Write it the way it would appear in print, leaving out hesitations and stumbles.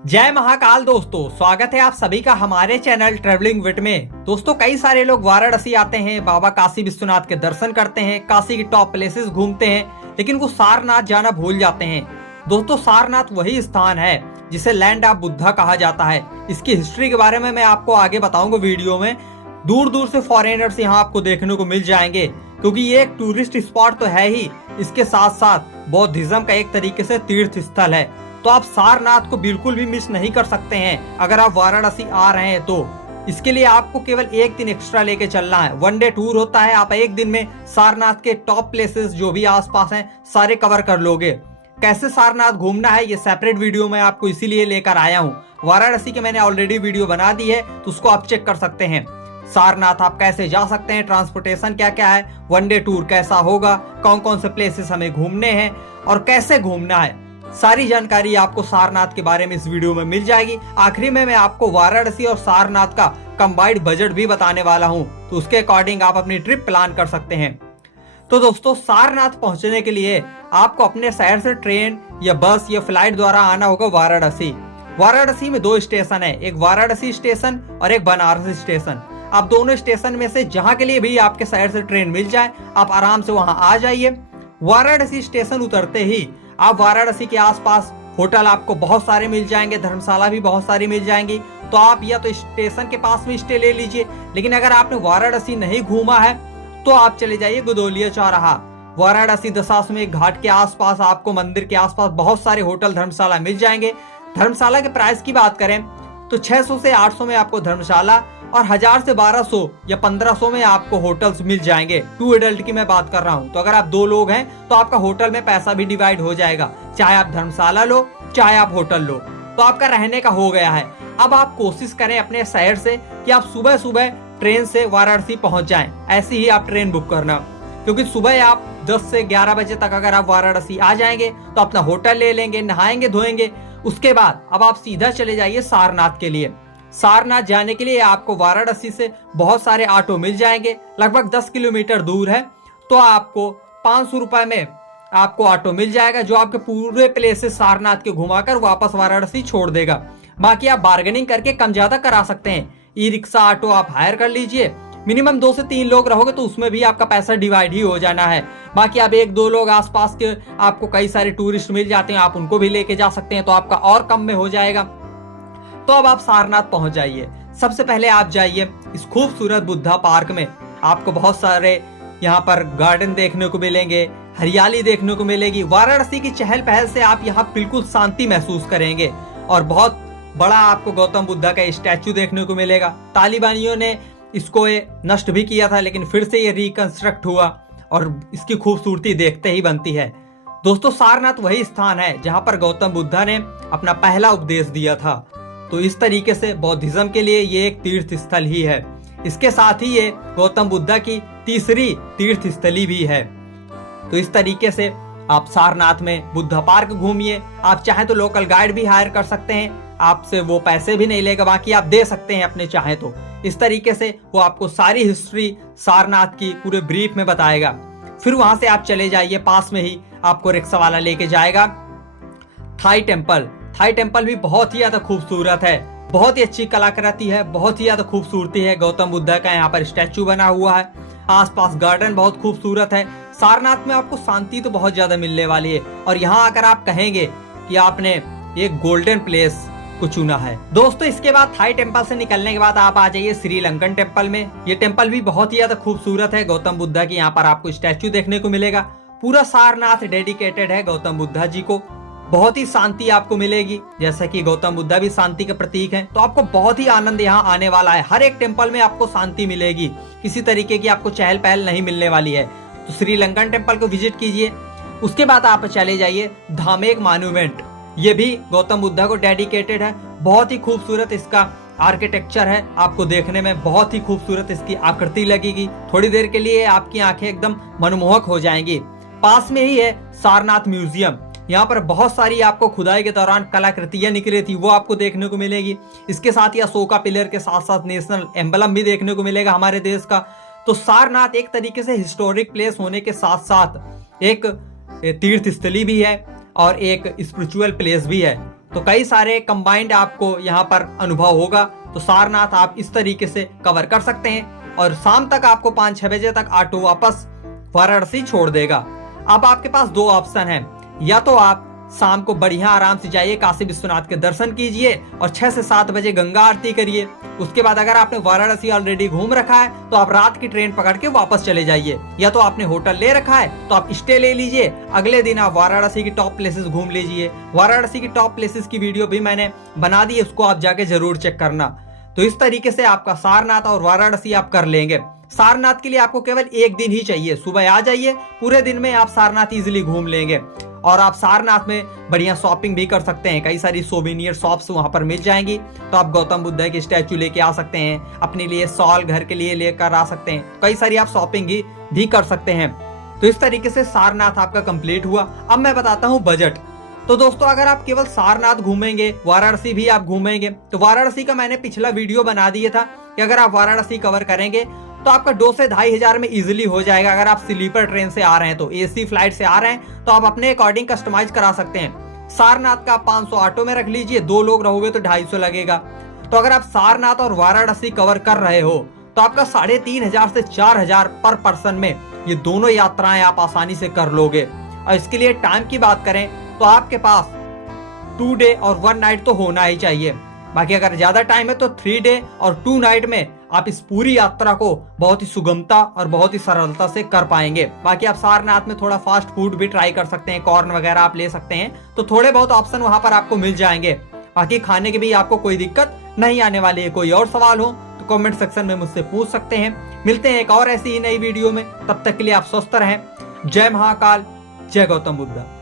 जय महाकाल दोस्तों, स्वागत है आप सभी का हमारे चैनल ट्रेवलिंग विद में। दोस्तों, कई सारे लोग वाराणसी आते हैं, बाबा काशी विश्वनाथ के दर्शन करते हैं, काशी की टॉप प्लेसेस घूमते हैं, लेकिन वो सारनाथ जाना भूल जाते हैं। दोस्तों, सारनाथ वही स्थान है जिसे लैंड ऑफ बुद्धा कहा जाता है। इसकी हिस्ट्री के बारे में मैं आपको आगे बताऊंगा वीडियो में। दूर दूर से फॉरेनर्स यहाँ आपको देखने को मिल जाएंगे, क्योंकि ये एक टूरिस्ट स्पॉट तो है ही, इसके साथ साथ बौद्धिज्म का एक तरीके से तीर्थ स्थल है। तो आप सारनाथ को बिल्कुल भी मिस नहीं कर सकते हैं अगर आप वाराणसी आ रहे हैं तो। इसके लिए आपको केवल एक दिन एक्स्ट्रा लेके चलना है। 1 डे टूर होता है। आप एक दिन में सारनाथ के टॉप प्लेसेस जो भी आसपास हैं सारे कवर कर लोगे। कैसे सारनाथ घूमना है ये सेपरेट वीडियो में आपको इसीलिए लेकर आया हूँ। वाराणसी के मैंने ऑलरेडी वीडियो बना दी है, तो उसको आप चेक कर सकते हैं। सारनाथ आप कैसे जा सकते हैं, ट्रांसपोर्टेशन क्या क्या है, 1 डे टूर कैसा होगा, कौन कौन से प्लेसेस हमें घूमने हैं और कैसे घूमना है, सारी जानकारी आपको सारनाथ के बारे में इस वीडियो में मिल जाएगी। आखिरी में मैं आपको वाराणसी और सारनाथ का कंबाइंड बजट भी बताने वाला हूं, तो उसके अकॉर्डिंग आप अपनी ट्रिप प्लान कर सकते हैं। तो दोस्तों, सारनाथ पहुंचने के लिए आपको अपने शहर से ट्रेन या बस या फ्लाइट द्वारा आना होगा वाराणसी। वाराणसी में 2 स्टेशन है, एक वाराणसी स्टेशन और एक बनारस स्टेशन। आप दोनों स्टेशन में से जहां के लिए भी आपके शहर से ट्रेन मिल जाए, आप आराम से वहां आ जाइए। वाराणसी स्टेशन उतरते ही आप वाराणसी के आसपास होटल आपको बहुत सारे मिल जाएंगे, धर्मशाला भी बहुत सारी मिल जाएंगी। तो आप या तो स्टेशन के पास में स्टे ले लीजिए, लेकिन अगर आपने वाराणसी नहीं घूमा है तो आप चले जाइए गुदोलिया चौराहा। वाराणसी दशाश्वमेध घाट के आसपास आपको मंदिर के आसपास बहुत सारे होटल धर्मशाला मिल जाएंगे। धर्मशाला के प्राइस की बात करें तो 600 से 800 में आपको धर्मशाला और 1000 से 1200 या 1500 में आपको होटल्स मिल जाएंगे। 2 एडल्ट की मैं बात कर रहा हूँ। तो अगर आप 2 लोग हैं तो आपका होटल में पैसा भी डिवाइड हो जाएगा, चाहे आप धर्मशाला लो चाहे आप होटल लो, तो आपका रहने का हो गया है। अब आप कोशिश करें अपने शहर से कि आप सुबह सुबह ट्रेन से वाराणसी पहुंच जाएं। ऐसी ही आप ट्रेन बुक करना, क्योंकि सुबह आप 10 से 11 बजे तक अगर आप वाराणसी आ जाएंगे तो अपना होटल ले लेंगे, नहाएंगे धोएंगे। उसके बाद अब आप सीधा चले जाइए सारनाथ के लिए। सारनाथ जाने के लिए आपको वाराणसी से बहुत सारे ऑटो मिल जाएंगे, लगभग 10 किलोमीटर दूर है। तो आपको 500 रुपए में आपको ऑटो मिल जाएगा, जो आपके पूरे प्लेसेस सारनाथ के घुमाकर वापस वाराणसी छोड़ देगा। बाकी आप बार्गेनिंग करके कम ज्यादा करा सकते हैं। ई रिक्शा ऑटो आप हायर कर लीजिए। मिनिमम 2 से 3 लोग रहोगे तो उसमें भी आपका पैसा डिवाइड ही हो जाना है। बाकी आप 1-2 लोग आसपास के आपको कई सारे टूरिस्ट मिल जाते हैं, आप उनको भी लेके जा सकते हैं, तो आपका और कम में हो जाएगा। तो अब आप सारनाथ पहुंच जाइए। सबसे पहले आप जाइए इस खूबसूरत बुद्धा पार्क में। आपको बहुत सारे यहाँ पर गार्डन देखने को मिलेंगे, हरियाली देखने को मिलेगी। वाराणसी की चहल पहल से आप यहाँ बिल्कुल शांति महसूस करेंगे। और बहुत बड़ा आपको गौतम बुद्धा का स्टैचू देखने को मिलेगा। तालिबानियों ने इसको नष्ट भी किया था, लेकिन फिर से ये रिकंस्ट्रक्ट हुआ और इसकी खूबसूरती देखते ही बनती है। दोस्तों, सारनाथ वही स्थान है जहाँ पर गौतम बुद्धा ने अपना पहला उपदेश दिया था। तो इस तरीके से बौद्धिज्म के लिए ये एक तीर्थ स्थल ही है। इसके साथ ही ये गौतम बुद्धा की तीसरी तीर्थ स्थली भी है। तो इस तरीके से आप सारनाथ में बुद्धा पार्क घूमिए। आप चाहें तो लोकल गाइड भी हायर कर सकते हैं, आपसे वो पैसे भी नहीं लेगा, बाकी आप दे सकते हैं अपने चाहे तो। इस तरीके से वो आपको सारी हिस्ट्री सारनाथ की पूरे ब्रीफ में बताएगा। फिर वहां से आप चले जाइए, पास में ही आपको रिक्शा वाला लेके जाएगा थाई टेम्पल। थाई टेम्पल भी बहुत ही ज्यादा खूबसूरत है, बहुत ही अच्छी कलाकृति है, बहुत ही ज्यादा खूबसूरती है। गौतम बुद्धा का यहाँ पर स्टैचू बना हुआ है, आसपास गार्डन बहुत खूबसूरत है। सारनाथ में आपको शांति तो बहुत ज्यादा मिलने वाली है। और यहाँ आकर आप कहेंगे कि आपने एक गोल्डन प्लेस को चुना है। दोस्तों, इसके बाद थाई टेम्पल से निकलने के बाद आप आ जाइए श्रीलंकन टेम्पल में। ये टेम्पल भी बहुत ही ज्यादा खूबसूरत है। गौतम बुद्धा की यहाँ पर आपको स्टैचू देखने को मिलेगा। पूरा सारनाथ डेडिकेटेड है गौतम बुद्धा जी को। बहुत ही शांति आपको मिलेगी, जैसा कि गौतम बुद्धा भी शांति के प्रतीक हैं। तो आपको बहुत ही आनंद यहाँ आने वाला है। हर एक टेम्पल में आपको शांति मिलेगी, किसी तरीके की आपको चहल पहल नहीं मिलने वाली है। तो श्रीलंकन टेम्पल को विजिट कीजिए। उसके बाद आप चले जाइए धामेक मॉन्यूमेंट। ये भी गौतम बुद्धा को डेडिकेटेड है। बहुत ही खूबसूरत इसका आर्किटेक्चर है, आपको देखने में बहुत ही खूबसूरत इसकी आकृति लगेगी। थोड़ी देर के लिए आपकी आंखें एकदम मनमोहक हो जाएंगी। पास में ही है सारनाथ म्यूजियम। यहाँ पर बहुत सारी आपको खुदाई के दौरान कलाकृतियां निकली थी, वो आपको देखने को मिलेगी। इसके साथ ही अशोका पिलर के साथ साथ नेशनल एम्बलम भी देखने को मिलेगा हमारे देश का। तो सारनाथ एक तरीके से हिस्टोरिक प्लेस होने के साथ साथ एक तीर्थ स्थली भी है और एक स्पिरिचुअल प्लेस भी है। तो कई सारे कंबाइंड आपको यहाँ पर अनुभव होगा। तो सारनाथ आप इस तरीके से कवर कर सकते हैं और शाम तक आपको 5-6 बजे तक ऑटो वापस वाराणसी छोड़ देगा। अब आपके पास दो ऑप्शन है, या तो आप शाम को बढ़िया आराम से जाइए, काशी विश्वनाथ के दर्शन कीजिए और 6 से 7 बजे गंगा आरती करिए। उसके बाद अगर आपने वाराणसी ऑलरेडी घूम रखा है तो आप रात की ट्रेन पकड़ के वापस चले जाइए, या तो आपने होटल ले रखा है तो आप स्टे ले लीजिए, अगले दिन आप वाराणसी की टॉप प्लेसेस घूम लीजिए। वाराणसी की टॉप प्लेसेस की वीडियो भी मैंने बना दी है, उसको आप जाके जरूर चेक करना। तो इस तरीके से आपका सारनाथ और वाराणसी आप कर लेंगे। सारनाथ के लिए आपको केवल एक दिन ही चाहिए, सुबह आ जाइए, पूरे दिन में आप सारनाथ इजिली घूम लेंगे। और आप सारनाथ में बढ़िया शॉपिंग भी कर सकते हैं, कई सारी सोवेनियर शॉप्स वहां पर मिल जाएंगी। तो आप गौतम बुद्ध की स्टैचू लेके आ सकते हैं, अपने लिए शॉल घर के लिए लेकर आ सकते हैं, कई सारी आप शॉपिंग भी कर सकते हैं। तो इस तरीके से सारनाथ आपका कंप्लीट हुआ। अब मैं बताता हूँ बजट। तो दोस्तों अगर आप केवल सारनाथ घूमेंगे, वाराणसी भी आप घूमेंगे, तो वाराणसी का मैंने पिछला वीडियो बना दिया था कि अगर आप वाराणसी कवर करेंगे तो आपका 2 से 2,500 में इजीली हो जाएगा। अगर आप स्लीपर ट्रेन से आ रहे हैं तो एसी फ्लाइट से आ रहे हैं तो आप अपने अकॉर्डिंग कस्टमाइज करा सकते हैं। सारनाथ का 500 ऑटो में रख लीजिए, 2 लोग रहोगे तो 250 लगेगा। तो अगर आप सारनाथ और वाराणसी कवर कर रहे हो तो आपका 3,500 से 4,000 पर पर्सन में ये दोनों यात्राएं आप आसानी से कर लोगे। और इसके लिए टाइम की बात करें तो आपके पास 2 डे और 1 नाइट तो होना ही चाहिए। बाकी अगर ज्यादा टाइम है तो 3 डे और 2 नाइट में आप इस पूरी यात्रा को बहुत ही सुगमता और बहुत ही सरलता से कर पाएंगे। बाकी आप सारनाथ में थोड़ा फास्ट फूड भी ट्राई कर सकते हैं, कॉर्न वगैरह आप ले सकते हैं, तो थोड़े बहुत ऑप्शन वहां पर आपको मिल जाएंगे। बाकी खाने की भी आपको कोई दिक्कत नहीं आने वाली है। कोई और सवाल हो तो कमेंट सेक्शन में मुझसे पूछ सकते हैं। मिलते हैं एक और ऐसी ही नई वीडियो में, तब तक के लिए आप स्वस्थ रहें। जय महाकाल, जय गौतम बुद्ध।